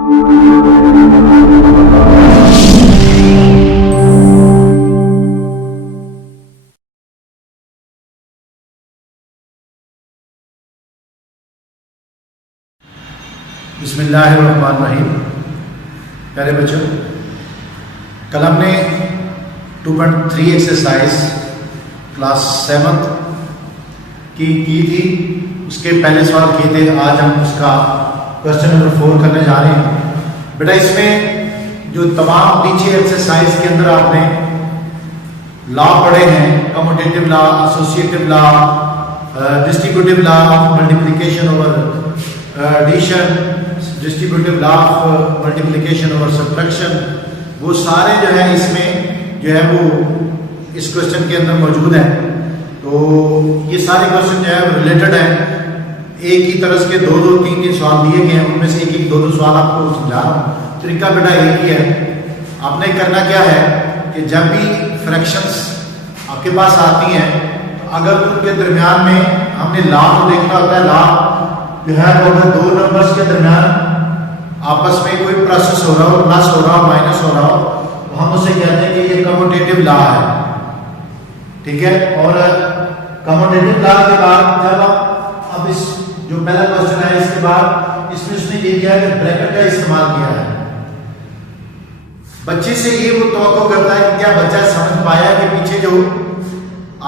बिस्मिल्लाहिर्रहमानिर्रहीम। प्यारे बच्चों, कल हमने 2.3 एक्सरसाइज क्लास 7 की थी। उसके पहले सवाल किए थे। आज हम उसका क्वेश्चन नंबर 4 करने जा रहे हैं। बेटा, इसमें जो तमाम पीछे एक्सरसाइज के अंदर आपने लॉ पढ़े हैं, commutative law, associative law, distributive law of multiplication over addition, distributive law of multiplication और सब्ट्रैक्शन, वो सारे जो है इसमें जो है वो इस क्वेश्चन के अंदर मौजूद है। तो ये सारे क्वेश्चन जो है रिलेटेड हैं। एक ही तरह के दो तीन सवाल दिए गए हैं, उनमें से एक दो सवाल आपको समझा रहा हूँ। तरीका बेटा एक ही है। आपने करना क्या है कि जब भी फ्रैक्शंस आपके पास आती हैं, तो अगर उनके दरमियान में हमने लॉ को देखना होता है। लॉ जो है वो अगर दो नंबर्स के दरमियान आपस में कोई प्रोसेस हो रहा हो, प्लस हो रहा हो, माइनस हो रहा हो, तो हम उसे कहते हैं कि ये कम्यूटेटिव लॉ है। ठीक है। और कम्यूटेटिव लॉ के बाद जब अब इस जो पहला क्वेश्चन है, इसके बाद इसमें उसने ये किया कि ब्रैकेट का इस्तेमाल किया है। बच्चे से ये वो तवक्को करता है कि क्या बच्चा समझ पाया कि पीछे जो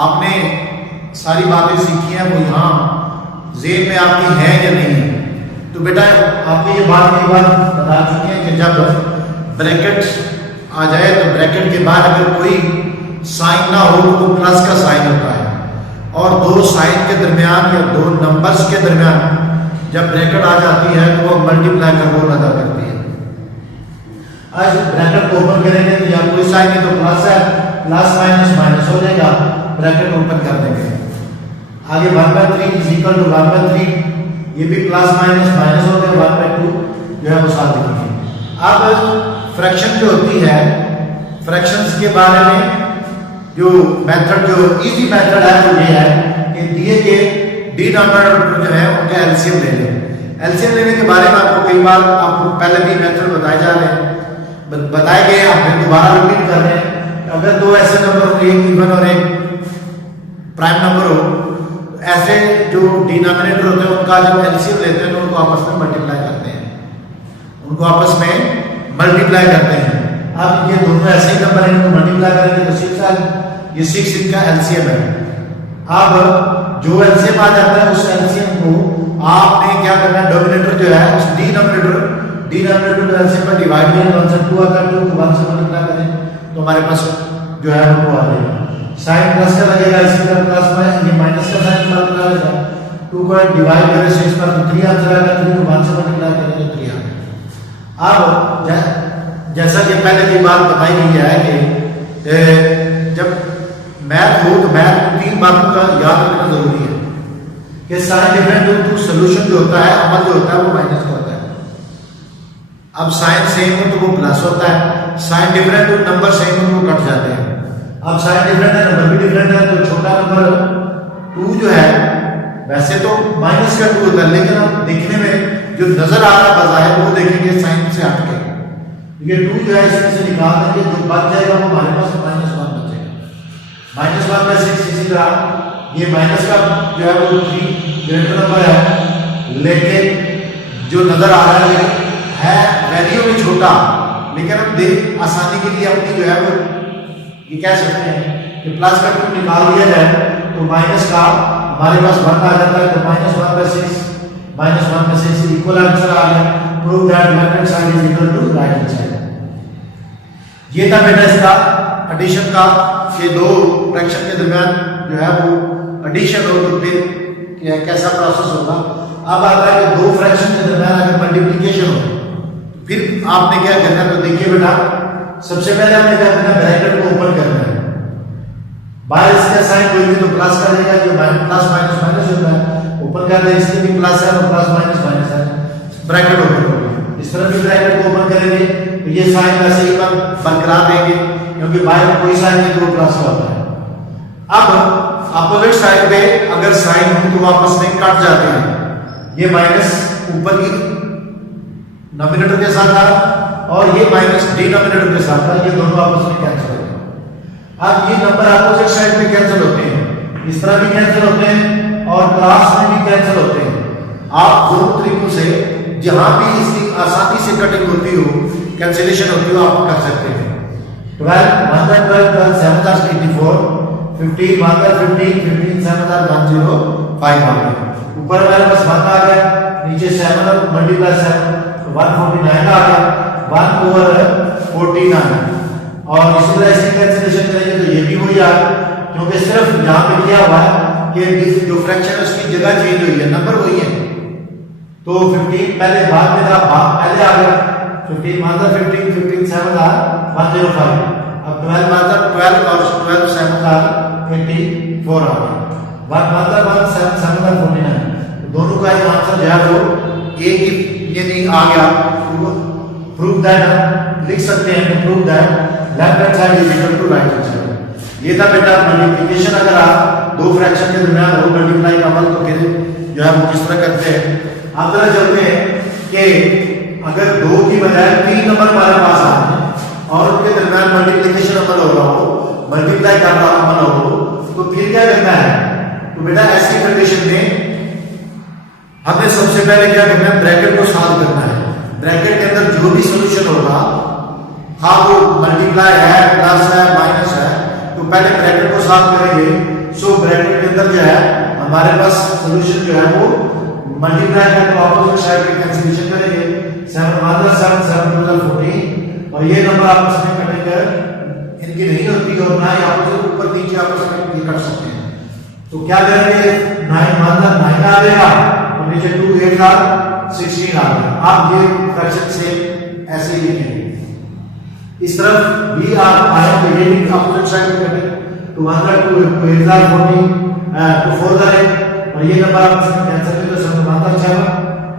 आपने सारी बातें सीखी हैं वो यहाँ ज़हन में आपकी है या नहीं है। तो बेटा, आपको ये बात कई बार बता चुके हैं कि जब ब्रैकेट आ जाए तो ब्रैकेट के बाद अगर कोई साइन ना हो तो वो प्लस का साइन होता है, और दो साइन के दरमियान या दो नंबर्स के दरमियान जब ब्रैकेट आ जाती है तो वो मल्टीप्लाई का रोल अदा करती है। आज ब्रैकेट को ओपन करेंगे तो या कोई साइन है तो प्लस है, प्लस माइनस माइनस हो जाएगा, ब्रैकेट ओपन कर देंगे। आगे 1/3 इज इक्वल टू 1/3, ये भी प्लस माइनस माइनस हो गया, 1/2 जो है वो साथ लिखेंगे। अब फ्रैक्शन जो होती है, फ्रैक्शंस के बारे में जो मेथड, जो इजी मेथड है वो ये है कि दिए गए डिनोमिनेटर जो है उनका एलसीएम ले लें। एलसीएम लेने के बारे में आपको कई बार आपको पहले भी मेथड बताए जा रहे हैं, बताए गए, आपने दोबारा रिपीट कर रहे हैं। अगर दो ऐसे नंबर हो, एक इवन और एक प्राइम नंबर हो, ऐसे जो डिनोमिनेटर होते हैं उनका जब एलसीएम लेते हैं तो उनको आपस में मल्टीप्लाई करते हैं, उनको आपस में मल्टीप्लाई करते हैं। अब ये दोनों ऐसे ही नंबर हैं, इनको मल्टीप्लाई करेंगे तो 6 आएगा, ये 6 इनका एलसीएम है। अब जो एलसीएम आ जाता है उस एलसीएम को आपने क्या करना है, डोमिनेटर जो है उस डिनोमिनेटर को एलसीएम में डिवाइड करें, 1 से 2 आता है, 2 को 1 से मल्टीप्लाई करें तो हमारे पास जो है वो आ जाएगा। साइन प्लस का लगेगा, इसी तरह प्लस में ये माइनस का साइन मल्टीप्लाई होगा, 2 को डिवाइड करें 6 पर तो 3 आंसर आएगा, 3 को 1 से मल्टीप्लाई करें तो 3 आएगा। अब जैसा कि पहले की बात बताई गई है कि जब मैथ हो तो मैथ में 3 बातों का याद रखना जरूरी है कि साइन डिफरेंट टू सोल्यूशन जो होता है, अमल जो होता है वो माइनस का होता है। अब साइन सेम हो तो वो प्लस होता है, साइन डिफरेंट हो, नंबर सेम हो तो वो कट जाते हैं। अब साइन डिफरेंट है, नंबर भी डिफरेंट है, तो छोटा नंबर 2 जो है वैसे तो माइनस का 2 होता है, लेकिन अब देखने में जो नजर आ रहा बाजार वो देखेंगे साइन से हट के, ये 2 जो है इसमें से निकाल देंगे, जो बच जाएगा वो हमारे पास -1 बचेगा। -1 में 6, इसी तरह ये माइनस का जो है वो 3 ग्रेटर नंबर है, लेकिन जो नजर आ रहा है वैल्यू में छोटा, लेकिन हम देख आसानी के लिए अपनी जो है वो ये कह सकते हैं कि प्लस का 2 निकाल दिया जाए तो माइनस का हमारे पास 1 आ जाता है, तो -1/6 इक्वल आंसर आ गया। Prove that left hand side is equal to right hand side. ये था बेटा इसका एडिशन का, ये दो फ्रैक्शन के दरमियान जो है वो एडिशन हो तो फिर कैसा प्रोसेस होगा। अब आता है कि दो फ्रैक्शन के दरमियान अगर मल्टीप्लिकेशन हो फिर आपने क्या करना है। तो देखिए बेटा, सबसे पहले हमने क्या करना है, ब्रैकेट को ओपन करना है। बाहर इसका साइन कोई भी तो प्लस का देगा, जो प्लस माइनस माइनस होता है, ओपन कर दे, इसके भी प्लस है तो प्लस माइनस माइनस है, ब्रैकेट ओपन कर दिया। इस तरह भी ब्रैकेट को ओपन करेंगे तो ये साइन वैसे ही बरकरार रहेंगे, क्योंकि बाहर कोई साइन नहीं तो प्लस का होता है। अब अपोजिट साइड पे अगर साइन हो तो आपस में कट जाते हैं, ये माइनस ऊपर की नॉमिनेटर के साथ था और ये माइनस डिनोमिनेटर के साथ था, ये दोनों आपस में कैंसिल हो गए। अब ये नंबर अपोजिट साइड में कैंसिल होते हैं, इस तरह भी कैंसिल होते हैं और क्लास में भी कैंसिल होते हैं। आप दोनों तरीकों से जहां भी इसकी आसानी से कटिंग होती हो, कैंसिलेशन होती हो, आप कर सकते हैं। 12 1 12 7 84, 15 1 15 15 7 105 आ गया। ऊपर मेरे पास 1 आ गया, नीचे 7 और मल्टीप्लाई 7 149 आ गया, 1/14 आ गया। और इसी तरह इसकी कैंसिलेशन करेंगे तो ये भी हो जाएगा, क्योंकि सिर्फ यहाँ पे क्या हुआ है कि जो फ्रैक्शन है उसकी जगह चेंज हुई है, नंबर वही है। तो 15 पहले बाद में था, पहले आ गया 15 मात्र 15 15 7 था 105। अब 12 मात्र 12 और 12 7 था 24 आ गया। 1 मात्र 1 7 7 था 49। दोनों का ही आंसर जो है वो एक ही ये नहीं आ गया। प्रूव दैट लिख सकते हैं, prove that left hand side is equal to right hand side. ये था बेटा मल्टीप्लिकेशन। अगर आप दो फ्रैक्शन के दरमियान हो मल्टीप्लाई का अमल तो फिर जो है वो किस तरह करते हैं। आप जरा चलते हैं कि अगर 2 की बजाय 3 नंबर हमारे पास आ रहे और उनके दरमियान मल्टीप्लिकेशन अमल हो रहा हो, मल्टीप्लाई का अमल हो, तो फिर क्या करना है। तो बेटा ऐसी कंडीशन में हमें सबसे पहले क्या करना है, ब्रैकेट को सॉल्व करना है। ब्रैकेट के अंदर जो भी सॉल्यूशन होगा, हाँ वो मल्टीप्लाई है, प्लस है, माइनस है, तो पहले ब्रैकेट को सॉल्व करेंगे। सो ब्रैकेट के अंदर जो है हमारे पास सॉल्यूशन जो है वो मल्टीप्लाई करके ऑपोजिट साइड पे कैंसिलेशन करेंगे। 7 1 7 7 2 14 और ये नंबर आपस में कटेंगे, इनकी नहीं होती और ना ही आपस ऊपर नीचे आपस में ये कट सकते हैं। तो क्या करेंगे, 9 1 9 आ जाएगा और नीचे 2 8 का 16 आ गया। आप ये फ्रैक्शन से ऐसे ही लिखेंगे। इस तरफ भी आप आए तो ये भी ऑपोजिट साइड में कटेंगे। 2 1 2 8 14 2 4 और ये नंबर आपस में कैंसिल कर दो, 7 1 7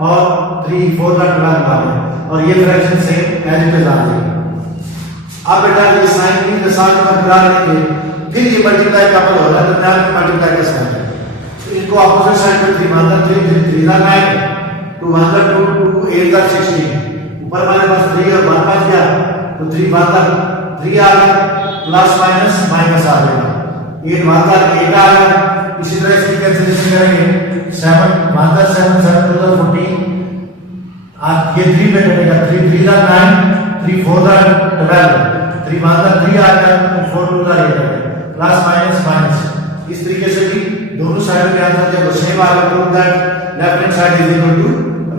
और 3 4 का 12 आ गया और ये fraction same as it is आ जाएगा। अब बेटा ये साइन की के साथ बरकरार रखेंगे। फिर ये मल्टीप्लाई का अमल हो रहा है, तो नाम मल्टीप्लाई का साइन है। तो इनको ऑपोजिट साइड पे 3 1 3 3 3 9 2 1 2 2 8 का 16। ऊपर हमारे पास 3 और 1 बच गया, तो 3 1 3 आ गया, प्लस माइनस माइनस आ जाएगा। 8 1 8 आ गया। इसी तरह इसकी कैंसिलेशन करेंगे। 7 1 7 7 2 14 आप ये 3 में कटेगा। 3 3 का 9 3 4 का 12 3 1 का 3 आ गया, 4 2 का 8 प्लस माइनस माइनस। इस तरीके से भी दोनों साइड के आंसर जो सेम आ गया। Prove that left hand side is equal to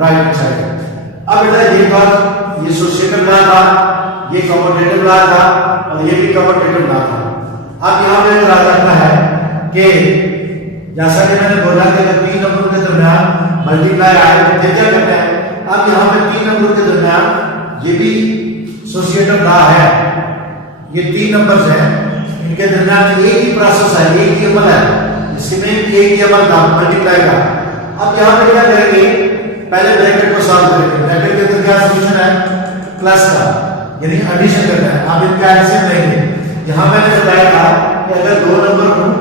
right hand side. अब बेटा ये बात ये एसोसिएटिव लॉ था, ये कम्यूटेटिव लॉ था और ये भी कम्यूटेटिव लॉ था। अब यहां पे याद रखना है कि जैसा कि मैंने बोला कि अगर 3 नंबरों के दरमियान मल्टीप्लाई आए तो फिर क्या करना है। अब यहाँ पे 3 नंबरों के दरमियान ये भी एसोसिएटिव लॉ है। ये 3 नंबर्स हैं, इनके दरमियान एक ही प्रोसेस है, एक ही अमल है, इसमें एक ही अमल था मल्टीप्लाई का। अब यहाँ पे क्या करेंगे, पहले ब्रैकेट को सॉल्व करेंगे। ब्रैकेट के अंदर क्या सॉल्यूशन है, प्लस का, यानी एडिशन करना है। आप इनका एलसीएम लेंगे। यहाँ मैंने बताया था कि अगर 2 नंबर हो,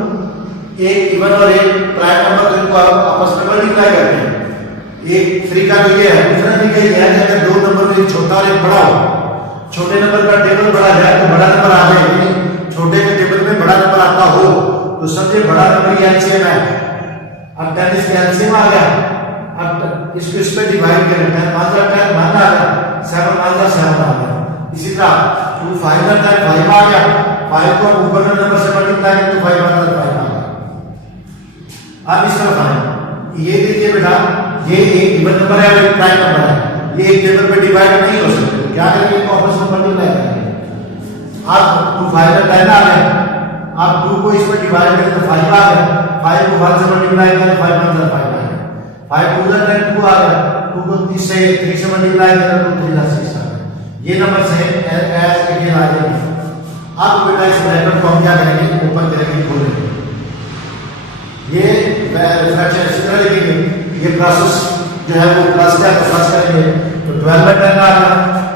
एक इवन और एक प्राइम नंबर, तो इनको आपस में मल्टीप्लाई करते हैं। एक तरीका तो ये है, दूसरा तरीका ये है कि अगर 2 नंबर में छोटा और एक बड़ा हो, छोटे नंबर का टेबल बड़ा जाए तो बड़ा नंबर आ जाए, छोटे के टेबल में बड़ा नंबर आता हो तो समझे बड़ा नंबर ही एलसीएम है। अब 10 इसका एलसीएम आ गया। अब इसको इस पे डिवाइड करें, 10 मान लो 10 मान आ गया, 7 मान लो 7 आ गया। इसी तरह 2 5 का 5 आ गया, 5 को ऊपर के नंबर से मल्टीप्लाई करें तो 5 मान लो 5 आ गया। अब इस तरफ आए, ये देखिए बेटा, ये एक इवन नंबर है और एक प्राइम नंबर है, ये एक टेबल पे डिवाइड नहीं हो सकते। क्या करेंगे, इनको आपस में मल्टीप्लाई करेंगे। आप 2 5 का 10 आ गया, आप 2 को इस पर डिवाइड करें तो 5 आ गया, 5 को 1 से मल्टीप्लाई करें 5 1 5 आ गया, 5 2 10 2 आ गया, 2 को 3 से मल्टीप्लाई करें तो 3 6 आ गया। ये नंबर से एज इट इज आ जाएंगे। अब बेटा इस ब्रैकेट को हम क्या करेंगे, ओपन करेंगे, खोलेंगे। ये फ्रैक्शन इस तरह लिखेंगे, ये प्रोसेस जो है वो प्लस क्या प्लस करेंगे तो 12/10 आ गया,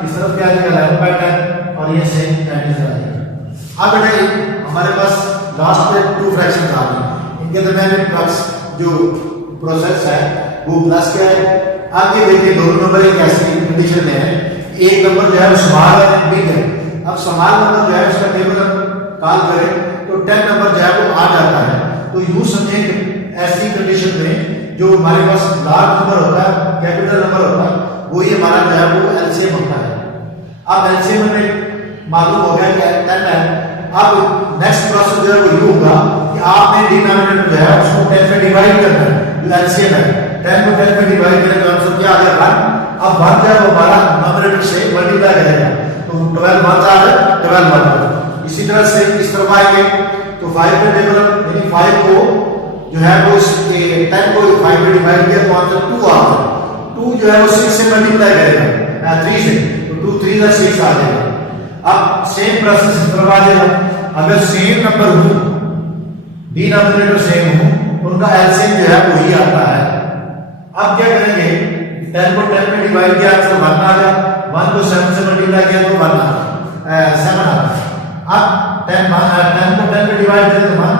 इस तरफ क्या आ जाएगा 11/10 और ये सेम 10 आ जाएगा। अब बेटा हमारे पास लास्ट में 2 फ्रैक्शन आ गए, इनके दरमियान में प्लस जो प्रोसेस है वो प्लस क्या है, अब ये देखिए दोनों नंबर एक ऐसी कंडीशन में है, एक नंबर जो है स्मॉल है, बिग है। अब स्मॉल नंबर जो है इसका टेबल कॉल करें तो 10 नंबर जो है वो आ जाता है। तो यूं समझें ऐसी कंडीशन में जो हमारे पास लार्ज नंबर होता है, कैपिटल नंबर होता है, वो ही हमारा जो है वो एलसीएम होता है। अब एलसीएम में मालूम हो गया कि 10 है। अब नेक्स्ट प्रोसेस जो है वो यूं होगा कि आपने डिनोमिनेटर जो है उसको 10 में डिवाइड करना है, जो एलसीएम है 10 को 10 में डिवाइड करें तो आंसर क्या आ जाएगा 1। अब 1 जो है वो हमारा डिनोमिनेटर से मल्टीप्लाई करेगा तो 12 1 आ जाएगा 12 1। इसी तरह से इस तरफ आएंगे तो 5 का टेबल यानी 5 को जो है वो 10 को 5 में डिवाइड किया तो आंसर 2 आ गया। 2 जो है वो 6 से मल्टीप्लाई करेगा 3 से तो 2 3 का 6 आ जाएगा। अब सेम प्रोसेस इस तरफ आ जाएगा। अगर सेम नंबर हो, डिनोमिनेटर सेम हो, उनका एलसीएम जो है वही आता है। अब क्या करेंगे 10 को 10 में डिवाइड किया आंसर 1 आ गया, 1 को 7 से मल्टीप्लाई किया तो 1 आ गया 7 आ गया। अब 10 को 10 में डिवाइड करें तो 1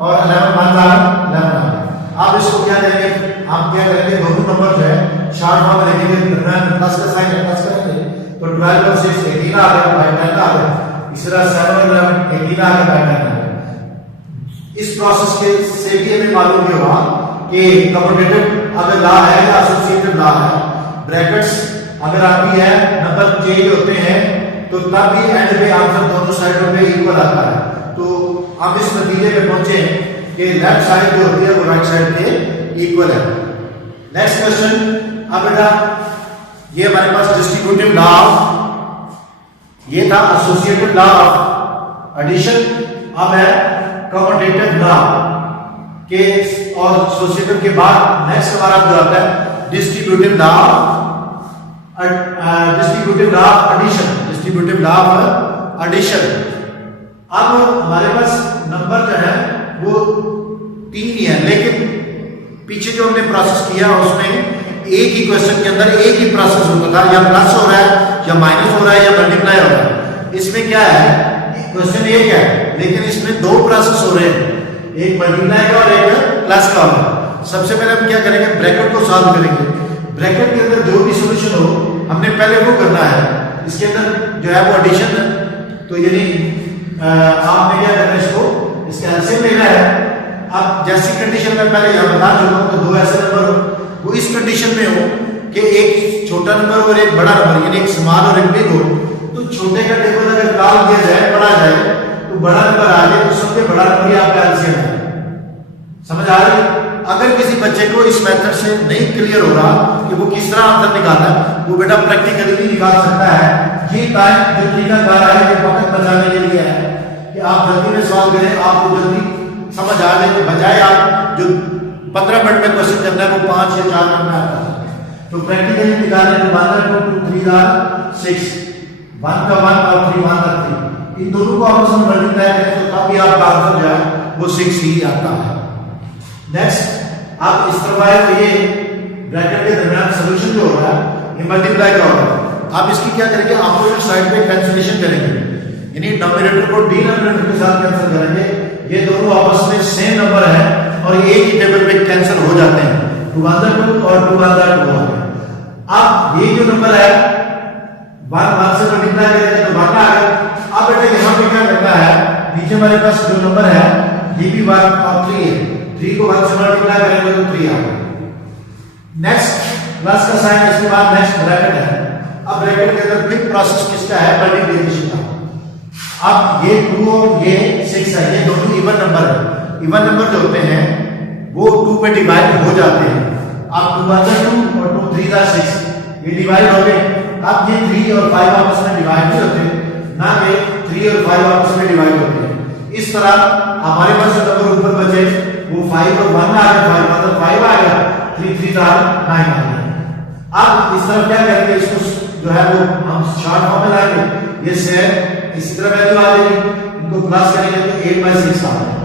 और 11 1 आ गया 11 आ गया। अब इसको क्या करेंगे, आप क्या करेंगे दोनों नंबर जो है शॉर्ट फॉर्म में लिखेंगे, प्लस का साइन प्लस करेंगे तो 12 और 6 18 आ गया बाय 10 आ गया। इस तरह 7 और 11 18 आ गया बाय 10 आ गया। इस प्रोसेस के से भी हमें मालूम ये हुआ कि कम्यूटेटिव अगर ला है या एसोसिएटिव ला है, ब्रैकेट्स अगर आपकी है नंबर चेंज होते हैं तो तब भी एंड पे आंसर दोनों साइडों पे इक्वल आता है। तो आप इस नतीजे पे पहुंचे कि लेफ्ट साइड जो होती है वो राइट साइड के इक्वल है। नेक्स्ट क्वेश्चन, अब बेटा ये हमारे पास डिस्ट्रीब्यूटिव लॉ, ये था एसोसिएटिव लॉ ऑफ एडिशन। अब है कम्यूटेटिव लॉ के और एसोसिएटिव के बाद नेक्स्ट हमारा जो आता है distributive law of addition, distributive law of addition. अब हमारे पास नंबर जो है वो 3 ही है, लेकिन पीछे जो हमने प्रोसेस किया उसमें एक ही क्वेश्चन के अंदर एक ही प्रोसेस होता था, या प्लस हो रहा है या माइनस हो रहा है या मल्टीप्लाई हो रहा है। इसमें क्या है, क्वेश्चन एक है लेकिन इसमें 2 प्रोसेस हो रहे हैं, एक मल्टीप्लाई का और एक प्लस का होगा। सबसे पहले हम क्या करेंगे, ब्रैकेट को सॉल्व करेंगे। ब्रैकेट के अंदर जो भी सॉल्यूशन हो हमने पहले वो करना है। इसके अंदर जो है वो एडिशन है, तो यानी आपने क्या करना है, इसको इसका एलसीएम लेना है। अब जैसी कंडीशन में पहले यहां बता चुका हूं, तो 2 ऐसे नंबर हो वो इस कंडीशन में हो कि एक छोटा नंबर और एक बड़ा नंबर, यानी एक स्मॉल और एक बिग हो, तो छोटे का टेबल अगर कॉल किया जाए बड़ा जाए तो बड़ा नंबर आ जाए तो सबसे बड़ा नंबर ही आपका एलसीएम है। समझ आ रही है? अगर किसी बच्चे को इस मेथड से नहीं क्लियर हो रहा कि वो किस तरह आंसर निकालना है, वो बेटा प्रैक्टिकली भी निकाल सकता है। ये टाइम जो तरीका कार है ये वक्त बचाने के लिए है कि आप जल्दी में सॉल्व करें, आपको जल्दी समझ आ जाए, कि बजाय आप जो 15 मिनट में क्वेश्चन करना है वो 5 या 4 मिनट में आता है। तो प्रैक्टिकली निकालने के बाद 2 3 आर 6 1 का 1 और 3 1 का 3, इन दोनों को आपस में मल्टीप्लाई करें तो तब भी आपका आंसर जो है वो 6 ही आता है। नेक्स्ट, आप इस तरह आए तो ये ब्रैकेट के दरमियान सॉल्यूशन जो होगा ये मल्टीप्लाई का होगा। आप इसकी क्या करेंगे, अपोजिट साइड पे कैंसिलेशन करेंगे, यानी डिनोमिनेटर को डिनोमिनेटर के साथ कैंसिल करेंगे। ये दोनों आपस में सेम नंबर है और एक ही टेबल पे कैंसिल हो जाते हैं, 2 और 2 2। अब ये जो नंबर है 1 से मल्टीप्लाई करेंगे तो 1 आ गया। अब बेटा यहाँ पे क्या करना है, नीचे हमारे पास जो नंबर है ये भी 1 और 3 है, 3 को 1 से मल्टीप्लाई करेंगे तो 3 आ गया। नेक्स्ट प्लस का साइन, इसके बाद नेक्स्ट ब्रैकेट है। अब ब्रैकेट के अंदर फिर प्रोसेस किसका है, मल्टीप्लिकेशन का। अब ये 2 और ये 6 है, ये दोनों इवन नंबर है। इवन नंबर जो होते हैं वो 2 पे डिवाइड हो जाते हैं। अब 2 और 2 3 6 ये डिवाइड हो गए। अब ये 3 और 5 आपस में डिवाइड नहीं होते, ना कि 3 और 5 आपस में डिवाइड होते हैं। इस तरह हमारे पास जो नंबर ऊपर बचे वो 5 और 1 आ गया, 5 मतलब 5 आ गया, 3 3 9 आ गया। अब इस तरह क्या करेंगे, इसको जो है वो हम शॉर्ट फॉर्म में लाएंगे, ये से इसी तरह वैल्यू आ जाएगी, इनको प्लस करेंगे तो 8/6 आ जाएगा।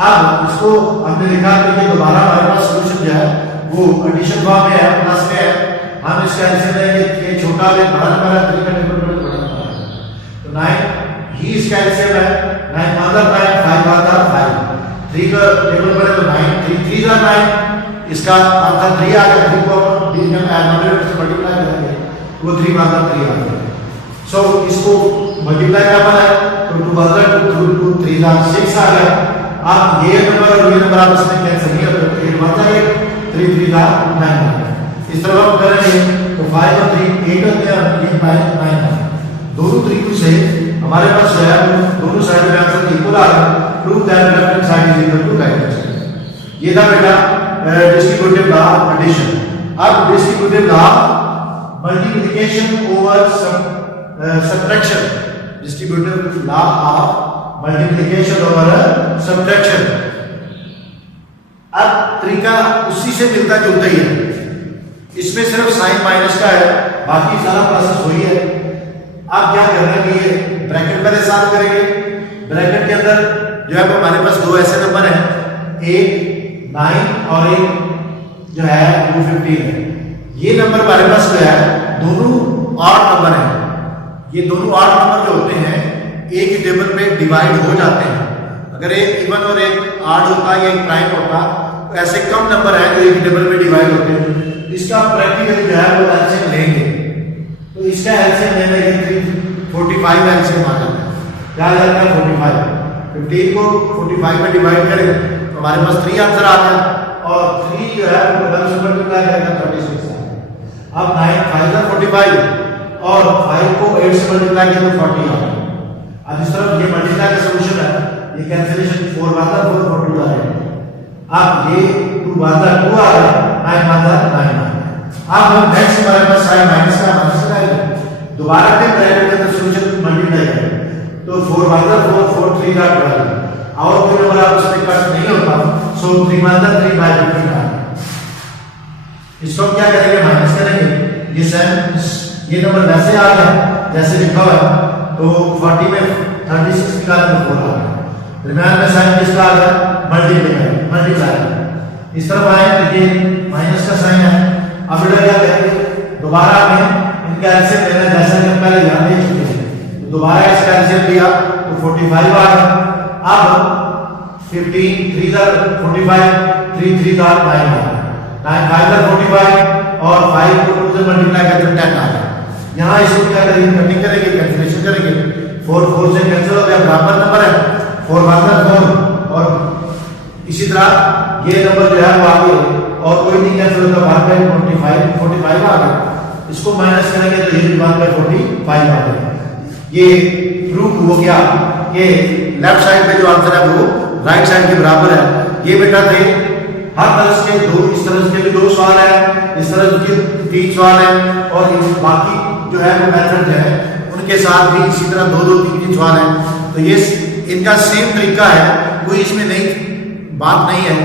अब इसको हमने लिखा कि दोबारा हमारे पास सॉल्यूशन जो है वो एडिशन फॉर्म में है, प्लस में है। हम इसका आंसर लेंगे, ये छोटा ले बड़ा नंबर है, 3 का टेबल पर बड़ा नंबर है तो 9 ही इसका आंसर है। 9 मतलब 9 5 मतलब 5, 3 का टेबल पर है तो 9 3 3 9, इसका आंसर 3 आ गया। 3 को वो 3 1 3 आ गया। सो इसको मल्टीप्लाई करना है तो 2 1 2 3 6 आ गया। आप ये नंबर और ये नंबर आपस में कैंसिल नहीं होते, 8 1 8 3 3 9 आ गया। इस तरह हम करेंगे तो 5 और 3 8 होते हैं, ये 9 है। दोनों तरीकों से हमारे पास जो है दोनों साइड में आंसर इक्वल आ गया। Prove that left hand side is equal to right hand side. ये था बेटा डिस्ट्रीब्यूटिव लॉ ऑफ एडिशन। अब distributive law multiplication over subtraction, distributive law of multiplication over subtraction. अब तरीका उसी से मिलता जुलता ही है, इसमें सिर्फ साइन माइनस का है, बाकी सारा प्रोसेस वही है। आप क्या कर रहे हैं कि ये ब्रैकेट पहले सॉल्व करेंगे। ब्रैकेट के अंदर जो है हमारे पास दो ऐसे नंबर हैं, एक 9 और एक जो है 215 है। ये नंबर हमारे पास जो है दोनों ऑड नंबर हैं। ये दोनों ऑड नंबर जो होते हैं एक ही टेबल पे डिवाइड हो जाते हैं। अगर एक इवन और एक ऑड होता या एक प्राइम होता तो ऐसे कम नंबर हैं जो एक ही टेबल पे डिवाइड होते हैं। इसका प्रैक्टिकली जो है वो एलसीएम लेंगे, तो इसका एलसीएम लेने के 45 एलसीएम आ जाता है। क्या आ जाता है 45। 15 को 45 में डिवाइड करें तो हमारे पास 3 आंसर आ गया, और 3 जो है वो 10 से मल्टीप्लाई करेगा 36 आ गया। अब 9 5 का 45 और 5 को 8 से मल्टीप्लाई किया तो 40 आ गया। अब इस तरफ ये मल्टीप्लाई का सॉल्यूशन है, ये कैंसिलेशन 4 1 4 42 आ गया। अब ये 2 1 2 आ गया, 9 1 9 आ गया। अब हम नेक्स्ट हमारे पास साइन माइनस का माइनस का है, दोबारा के ब्रैकेट के अंदर सॉल्यूशन मल्टीप्लाई करें तो 4 1 4 4 3 का 12 और कोई नंबर आपस में कट नहीं होता, सो 3 1 3 बाय 15 आ गया। इसको क्या करेंगे माइनस करेंगे, ये सेम ये नंबर वैसे आ गया जैसे लिखा हुआ है, तो 40 में 36 निकालें तो 4 आ गया। दरम्यान में साइन किसका आ गया मल्टीप्लाई। इस तरफ आए देखिए माइनस का साइन है। अब बेटा क्या करेंगे, दोबारा हमें इनका एलसीएम लेना है, जैसा कि हम पहले ध्यान दे चुके हैं। तो दोबारा इसका एलसीएम लिया तो 45 आ गया। अब 15 3 45 3 3 9 आ गया। 9 5 45 और 5 को 2 से मल्टीप्लाई करके 10 आ गया। यहाँ इसको क्या करेंगे, कटिंग करेंगे, कैंसिलेशन करेंगे। 4 4 से कैंसिल हो गया, बराबर नंबर है 4 1 4 और इसी तरह ये नंबर जो है वो आगे और कोई नहीं कैंसिल होता, 45 आ गया। इसको माइनस करेंगे तो ये भी 1/45 आ गया। ये प्रूव हो गया कि लेफ्ट साइड पे जो आंसर है वो राइट साइड के बराबर है। ये बेटा थे हर तरह के दो, इस तरह के भी 2 सवाल है, इस तरह के 3 सवाल है, और बाकी जो है वो मेथड है उनके साथ भी इसी तरह 2 2 3 3 सवाल है। तो ये इनका सेम तरीका है, कोई इसमें नई बात नहीं है,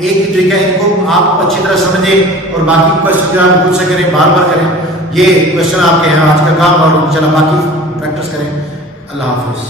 एक ही तरीका है। इनको आप अच्छी तरह समझें और बाकी क्वेश्चन जो आप पूछ सकें बार बार करें। ये क्वेश्चन आपके हैं आज का काम, और चला बाकी प्रैक्टिस करें। अल्लाह हाफिज़।